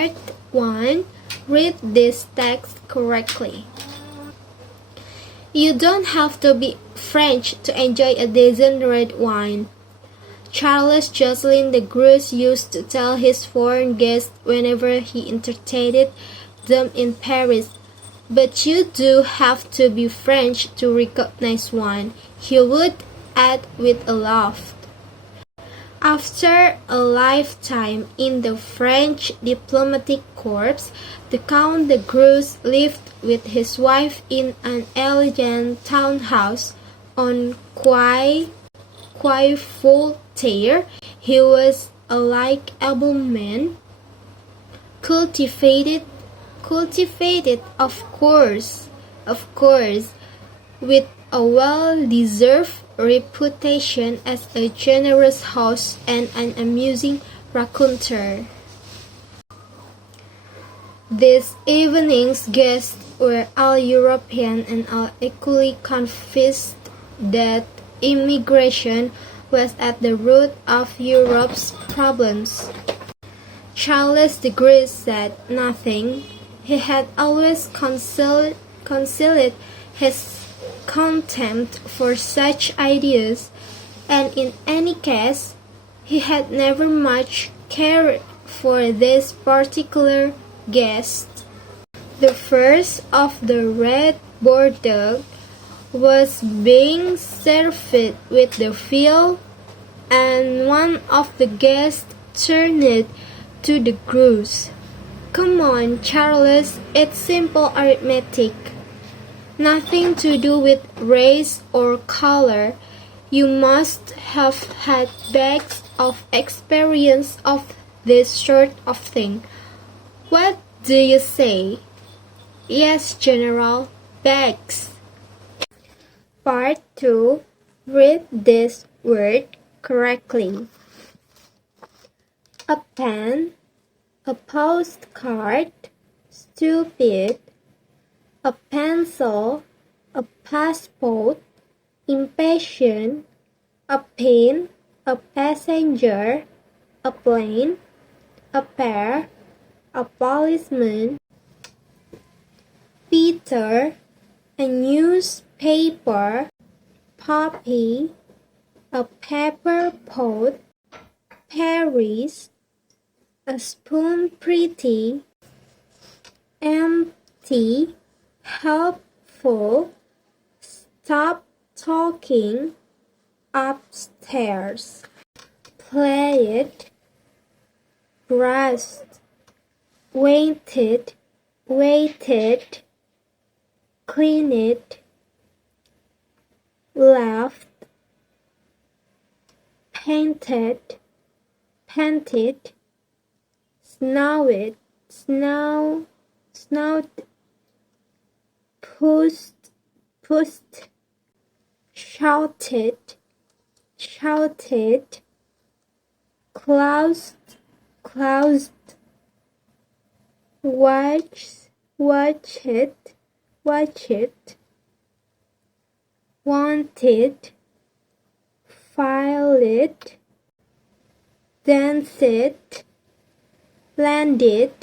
Part 1. Read this text correctly. You don't have to be French to enjoy a decent red wine. Charles Jocelyn de Groot used to tell his foreign guests whenever he entertained them in Paris. But you do have to be French to recognize wine, he would add with a laugh. After a lifetime in the French diplomatic corps, the Count de Groot lived with his wife in an elegant townhouse on Quai Voltaire. He was a likable man, cultivated, of course, with a well-deserved reputation as a generous host and an amusing raconteur. This evening's guests were all European and all equally convinced that immigration was at the root of Europe's problems. Charles de Groot said nothing. He had always concealed his contempt for such ideas, and in any case, he had never much cared for this particular guest. The first of the red Bordeaux was being served with the veal, and one of the guests turned to the Groot. "Come on, Charles, it's simple arithmetic. Nothing to do with race or color. You must have had bags of experience of this sort of thing. What do you say?" "Yes, General, bags." Part 2. Read this word correctly. A pen, a postcard, stupid, a pencil, a passport, impatient, a pin, a passenger, a plane, a pear, a policeman, Peter, a newspaper, puppy, a paper pot, Paris, a spoon pretty, empty, helpful, stop talking, upstairs, play it, brushed, waited, clean it, laughed, painted, snowed, pushed, shouted, closed, watched, wanted, filed, danced, landed,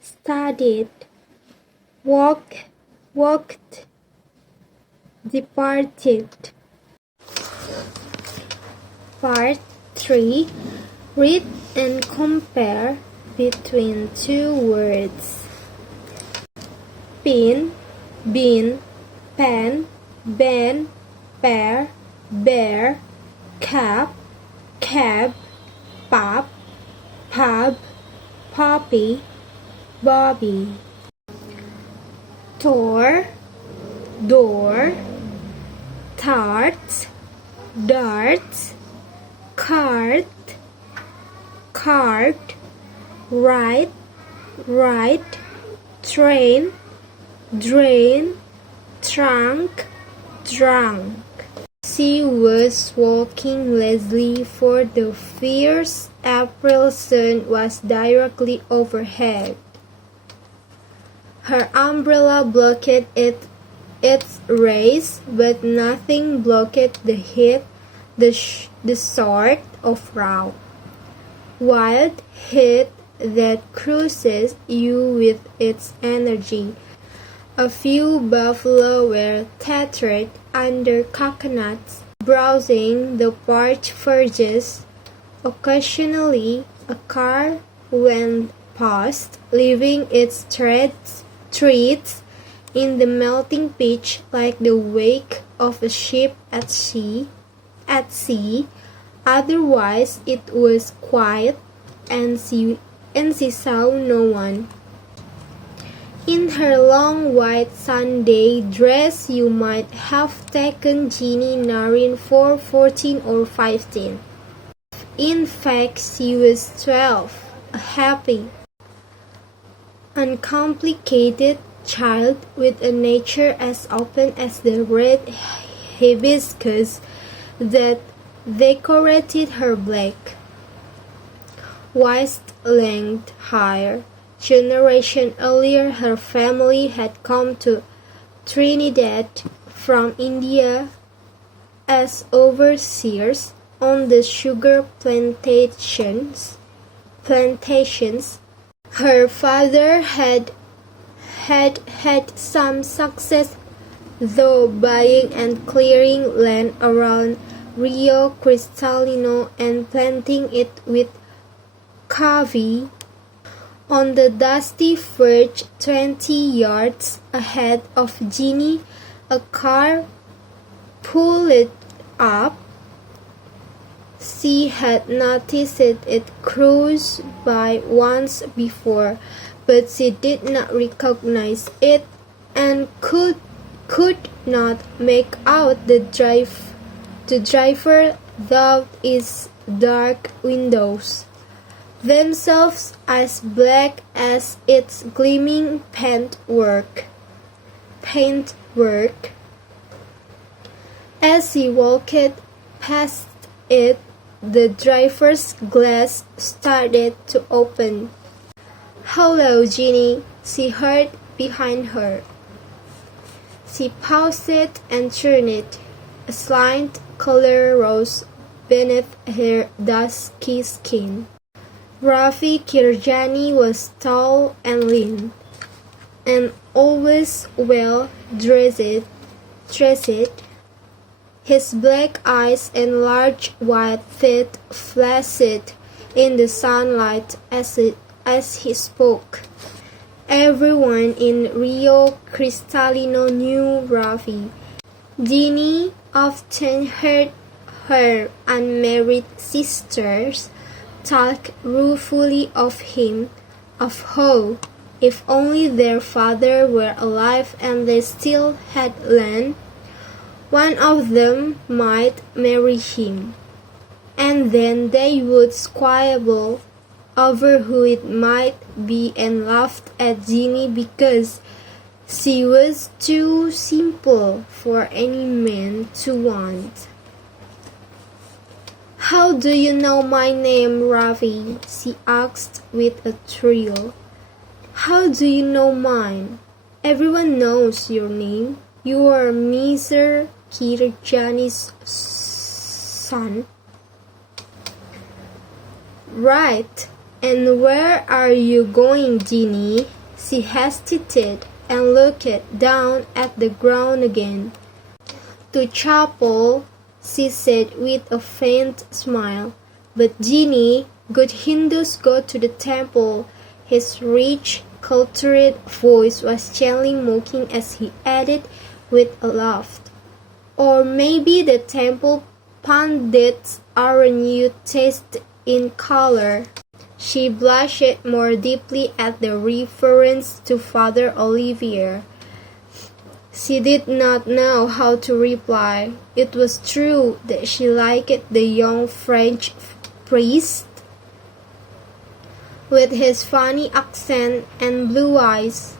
studied, walked, departed. Part 3. Read and compare between two words. Pin, bin, pen, ben, pear, bear, cap, cab, pop, pub, puppy, Bobby. Door, door, tart, dart, cart, right, train, drain, trunk, drunk. She was walking lazily, for the fierce April sun was directly overhead. Her umbrella blocked its rays, but nothing blocked the heat, the sort of raw, wild heat that cruises you with its energy. A few buffalo were tethered under coconuts, browsing the parched verges. Occasionally, a car went past, leaving its treads in the melting pitch like the wake of a ship at sea. Otherwise, it was quiet, and she saw no one. In her long white Sunday dress, you might have taken Jeannie Narin for 14 or 15. In fact, she was 12, a happy, uncomplicated child with a nature as open as the red hibiscus that decorated her black, waist-length hair. Generation earlier, her family had come to Trinidad from India as overseers on the sugar plantations. Her father had some success, though, buying and clearing land around Rio Cristalino and planting it with coffee. On the dusty verge 20 yards ahead of Jeannie, a car pulled up. She had noticed it cruise by once before, but she did not recognize it and could not make out the driver though its dark windows, themselves as black as its gleaming paintwork. As he walked past it, the driver's glass started to open. "Hello, Jeannie," she heard behind her. She paused and turned it. A slight color rose beneath her dusky skin. Rafi Kirjani was tall and lean, and always well dressed. His black eyes and large white teeth flashed in the sunlight as he spoke. Everyone in Rio Cristalino knew Rafi. Jeannie often heard her unmarried sisters talk ruefully of him, of how, if only their father were alive and they still had land, one of them might marry him, and then they would squabble over who it might be and laughed at Jeannie because she was too simple for any man to want. "How do you know my name, Rafi?" she asked with a thrill. "How do you know mine? Everyone knows your name. You are Mr. Kirjani's son." "Right. And where are you going, Jeannie?" She hesitated and looked down at the ground again. "To chapel," she said with a faint smile. "But Jeannie, good Hindus go to the temple." His rich, cultured voice was gently mocking as he added with a laugh, "Or maybe the temple pandits aren't you taste in color." She blushed more deeply at the reference to Father Olivier. She did not know how to reply. It was true that she liked the young French priest, with his funny accent and blue eyes,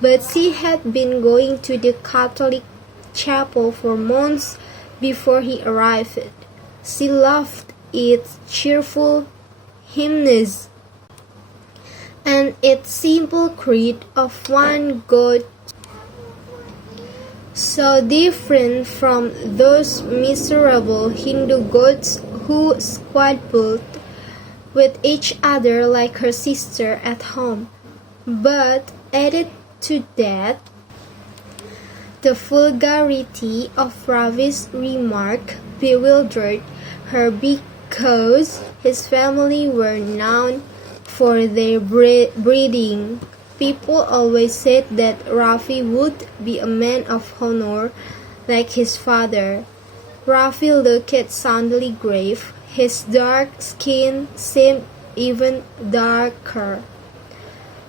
but she had been going to the Catholic chapel for months before he arrived. She loved its cheerful hymns and its simple creed of one God, so different from those miserable Hindu gods who squabbled with each other like her sister at home. But added to that, the vulgarity of Ravi's remark bewildered her because his family were known for their breeding. People always said that Ravi would be a man of honor like his father. Ravi looked suddenly grave. His dark skin seemed even darker.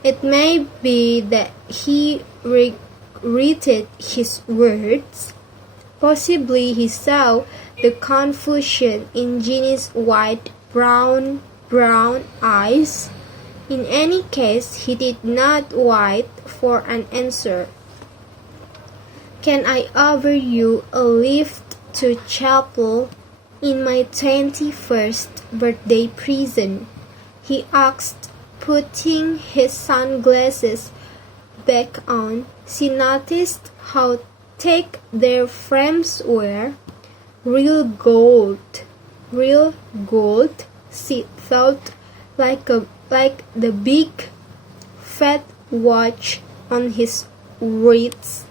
It may be that he regretted his words. Possibly he saw the confusion in Ginny's wide brown eyes. In any case, he did not wait for an answer. "Can I offer you a lift to chapel in my 21st birthday present?" he asked, putting his sunglasses back on. She noticed how thick their frames were. Real gold, she thought, like the big fat watch on his wrist.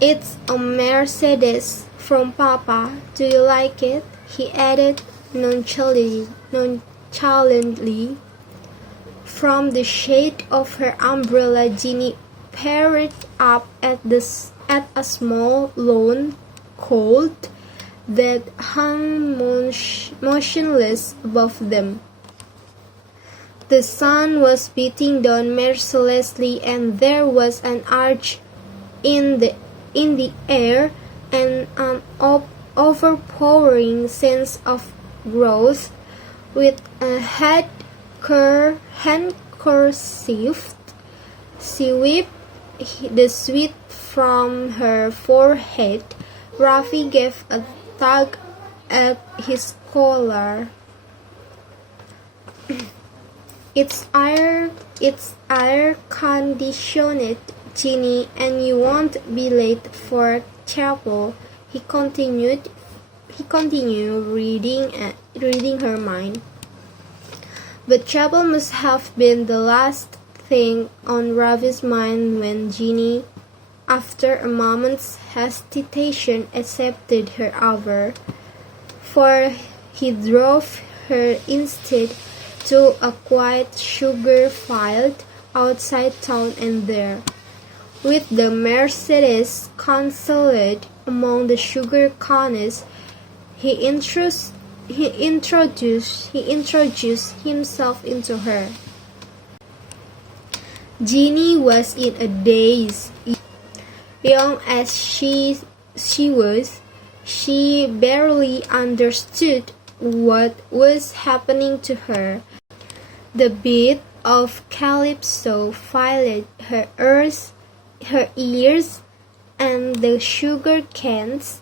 "It's a Mercedes from Papa. Do you like it?" he added nonchalantly. From the shade of her umbrella, Ginny peered up at a small lawn colt that hung motionless above them. The sun was beating down mercilessly, and there was an urge in the air, and an overpowering sense of growth. With a handkerchief, she wiped the sweat from her forehead. Ravi gave a tug at his collar. It's air conditioned, Ginny, and you won't be late for chapel," he continued, reading her mind. But chapel must have been the last thing on Ravi's mind when Ginny, after a moment's hesitation, accepted her offer, for he drove her instead to a quiet sugar field outside town, and there, with the Mercedes concealed among the sugar canes, he introduced himself into her. Ginny was in a daze. Young as she was, she barely understood what was happening to her. The beat of calypso filled her ears, and the sugar cans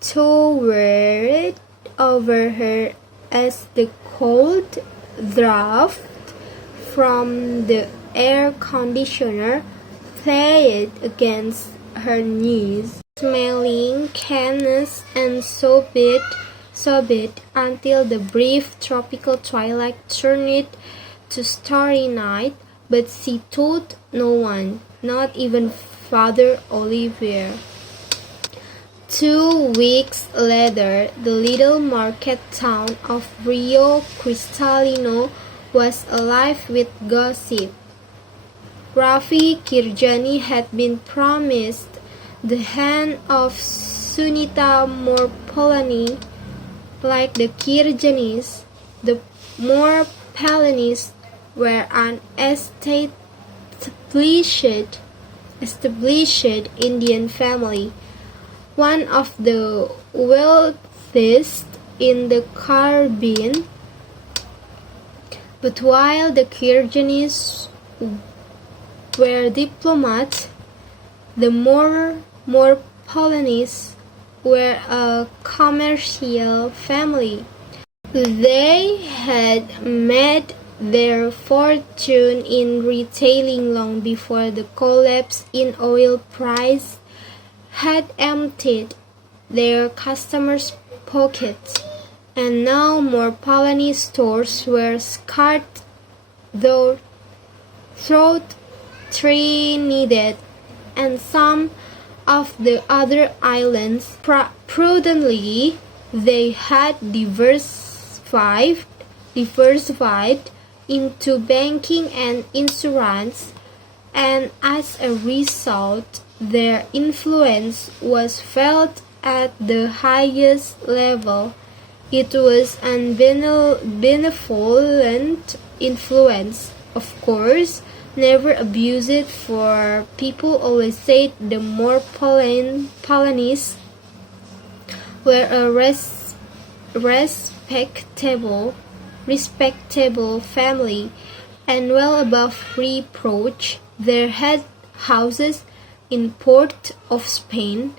towered over her as the cold draft from the air conditioner played against her knees. Smelling cans and sobbed until the brief tropical twilight turned to starry night, but she told no one, not even Father Olivier. 2 weeks later, the little market town of Rio Cristalino was alive with gossip. Ravi Kirjani had been promised the hand of Sunita Morpolani. Like the Kirjanis, the Morpolanis were an established Indian family, one of the wealthiest in the Caribbean. But while the Kirjanis were diplomats, the Morpolanis were a commercial family. They had made their fortune in retailing long before the collapse in oil price had emptied their customers' pockets. and now more Balinese stores were scattered throughout Trinidad and some of the other islands. Prudently, they had diversified into banking and insurance, and as a result, their influence was felt at the highest level. It was an benevolent influence, of course, never abuse it, for people always said the more Balinese were a respectable family, and well above reproach. Their had houses in Port of Spain,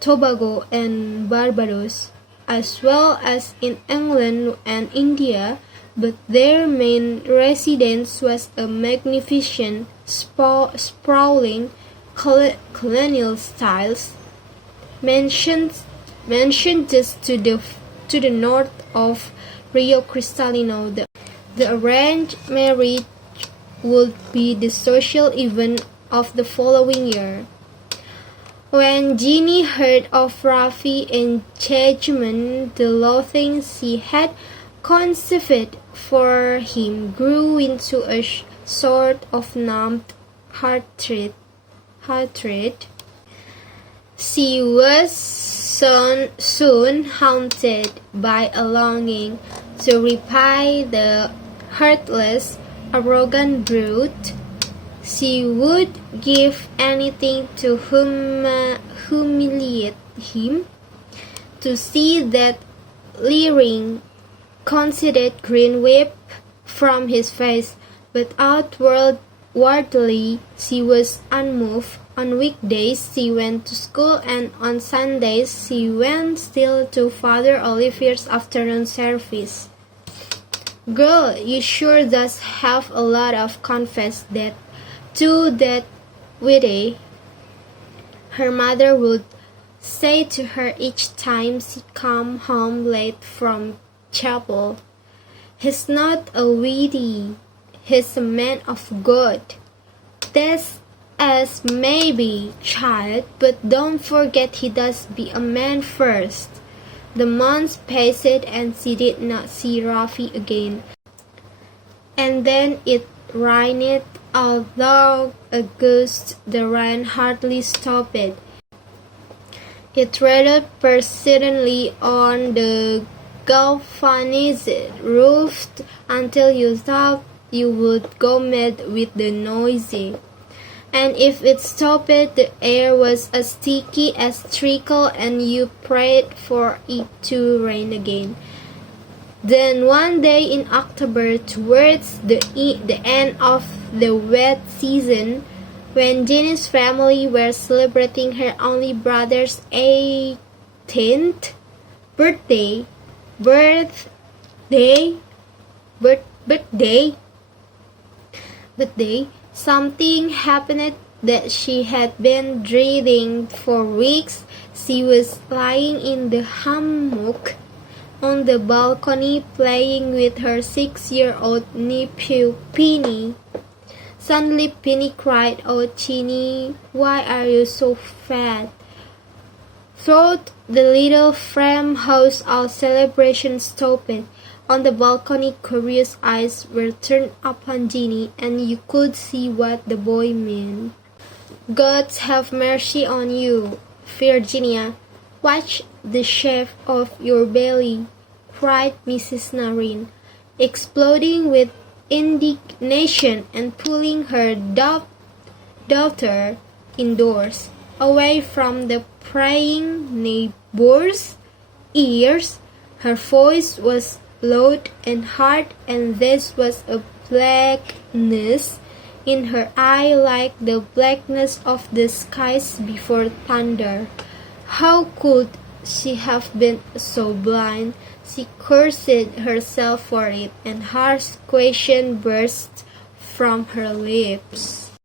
Tobago, and Barbados, as well as in England and India, but their main residence was a magnificent, sprawling, colonial styles mansion just to the north of Rio Cristalino. The arranged marriage would be the social event of the following year. When Jeannie heard of Rafi's engagement, the loathing she had conceived for him grew into a sort of numbed hatred. She was soon haunted by a longing to repay the heartless, arrogant brute. She would give anything to humiliate him, to see that leering, conceited grin whip from his face, but outwardly she was unmoved. On weekdays she went to school, and on Sundays she went still to Father Olivier's afternoon service. "Girl, you sure does have a lot of confess that to that widdy," her mother would say to her each time she came home late from chapel. "He's not a widdy, he's a man of God." "That's as maybe, child, but don't forget he does be a man first." The months passed and she did not see Rafi again. And then it rained. Although August, the rain hardly stopped. It rattled persistently on the galvanized roof until you thought you would go mad with the noise. And if it stopped, the air was as sticky as treacle, and you prayed for it to rain again. Then one day in October, towards the end of the wet season, when Jeannie's family were celebrating her only brother's 18th birthday, something happened that she had been dreading for weeks. She was lying in the hammock on the balcony playing with her 6-year-old nephew, Penny. Suddenly Penny cried, "Oh, Jeannie, why are you so fat?" Throughout the little farmhouse, all celebration stopped. On the balcony, curious eyes were turned upon Jeannie, and you could see what the boy meant. "God have mercy on you, Virginia. Watch the shape of your belly," cried Mrs. Narin, exploding with indignation and pulling her daughter indoors, away from the prying neighbors' ears. Her voice was loud and hard, and there was a blackness in her eye like the blackness of the skies before thunder. How could she have been so blind? She cursed herself for it, and harsh questions burst from her lips.